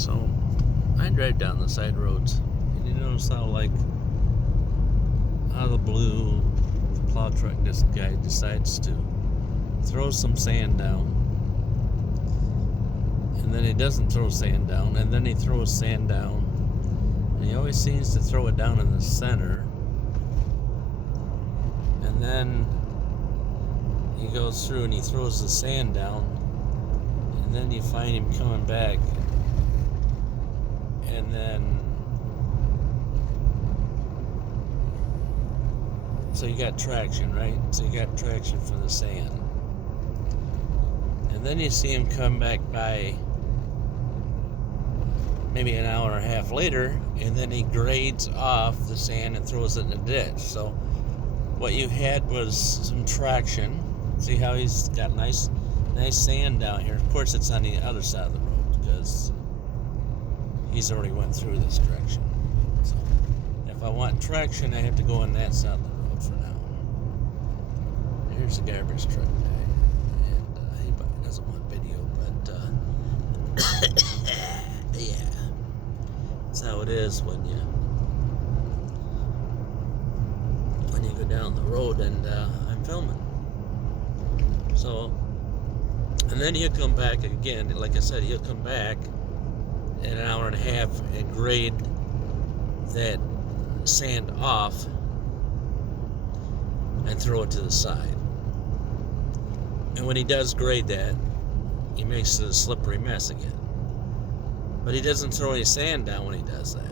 So I drive down the side roads, and you notice how, like, out of the blue, the plow truck, this guy decides to throw some sand down, and then he doesn't throw sand down, and then he throws sand down, and he always seems to throw it down in the center, and then he goes through and he throws the sand down, and then you find him coming back, and then so you got traction, right? So you got traction from the sand, and then you see him come back by maybe an hour and a half later, and then he grades off the sand and throws it in the ditch. So what you had was some traction. See how he's got nice sand down here. Of course, it's on the other side of the road because he's already went through this direction. So if I want traction, I have to go on that side of the road for now. Here's the garbage truck guy, and he doesn't want video, but yeah, that's how it is when you go down the road and I'm filming. So, and then he'll come back again. Like I said, he'll come back in an hour and a half and grade that sand off and throw it to the side. And when he does grade that, he makes it a slippery mess again. But he doesn't throw any sand down when he does that.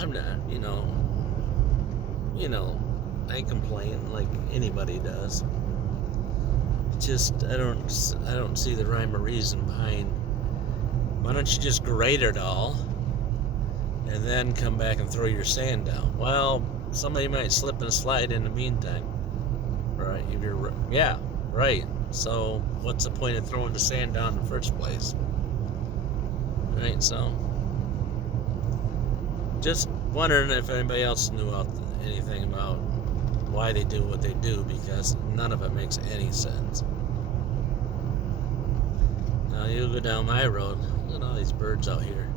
I'm not, I complain like anybody does. Just I don't see the rhyme or reason behind. Why don't you just grade it all and then come back and throw your sand down? Well, somebody might slip and slide in the meantime, right? Yeah, right. So what's the point of throwing the sand down in the first place, right? So just wondering if anybody else knew anything about why they do what they do, because none of it makes any sense. Now you go down my road, look at all these birds out here.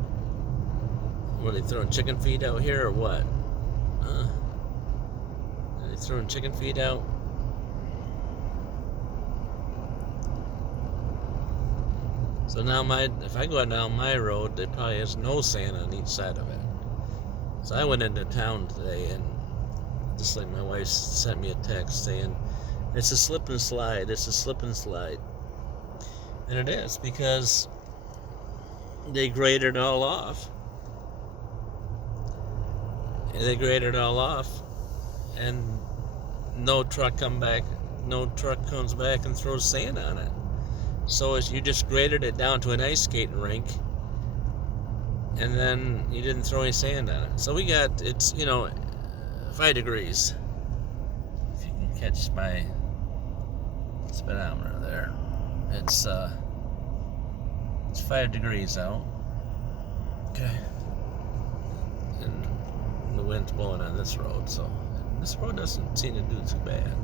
What, are they throwing chicken feed out here or what? Huh? Are they throwing chicken feed out? So now if I go down my road, there probably has no sand on each side of it. So I went into town today, and just like my wife sent me a text saying, it's a slip and slide, it's a slip and slide. And it is, because they graded it all off. And they graded it all off, and no truck comes back and throws sand on it. So as you just graded it down to an ice skating rink, and then you didn't throw any sand on it. So it's 5 degrees. If you can catch my speedometer there. It's 5 degrees out. Okay. And the wind's blowing on this road, so this road doesn't seem to do too bad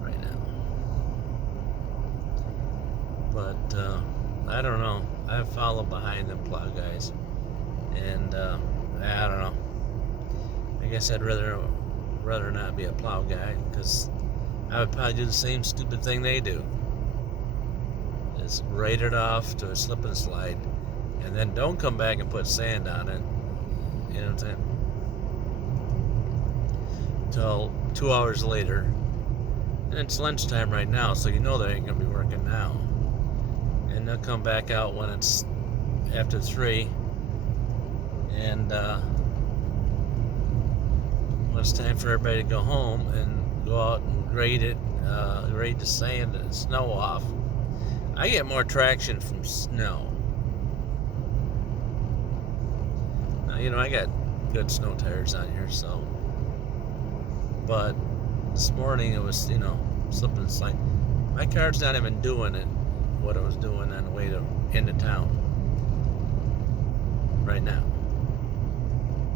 right now. But I don't know. I follow behind them plow guys, and I don't know. I guess I'd rather not be a plow guy, because I would probably do the same stupid thing they do. Is grade it off to a slip and slide, and then don't come back and put sand on it. You know what I'm saying? Till 2 hours later, and it's lunchtime right now, so you know they ain't gonna be working now. And they'll come back out when it's after 3, and when it's time for everybody to go home and go out and grade the sand and snow off. I get more traction from snow. Now, I got good snow tires on here, so. But this morning it was, slip and slide. My car's not even doing what it was doing on the way into town right now.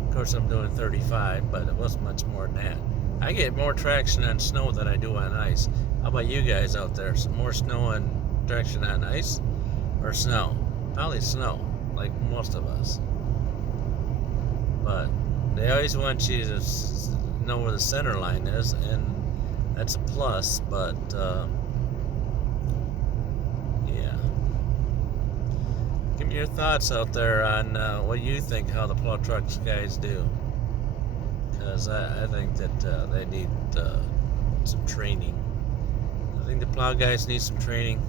Of course, I'm doing 35, but it wasn't much more than that. I get more traction on snow than I do on ice. How about you guys out there? Some more snow and traction on ice or snow? Probably snow, like most of us. But they always want you to know where the center line is, and that's a plus. But yeah, give me your thoughts out there on what you think how the plow trucks guys do, because I think that they need some training. I think the plow guys need some training.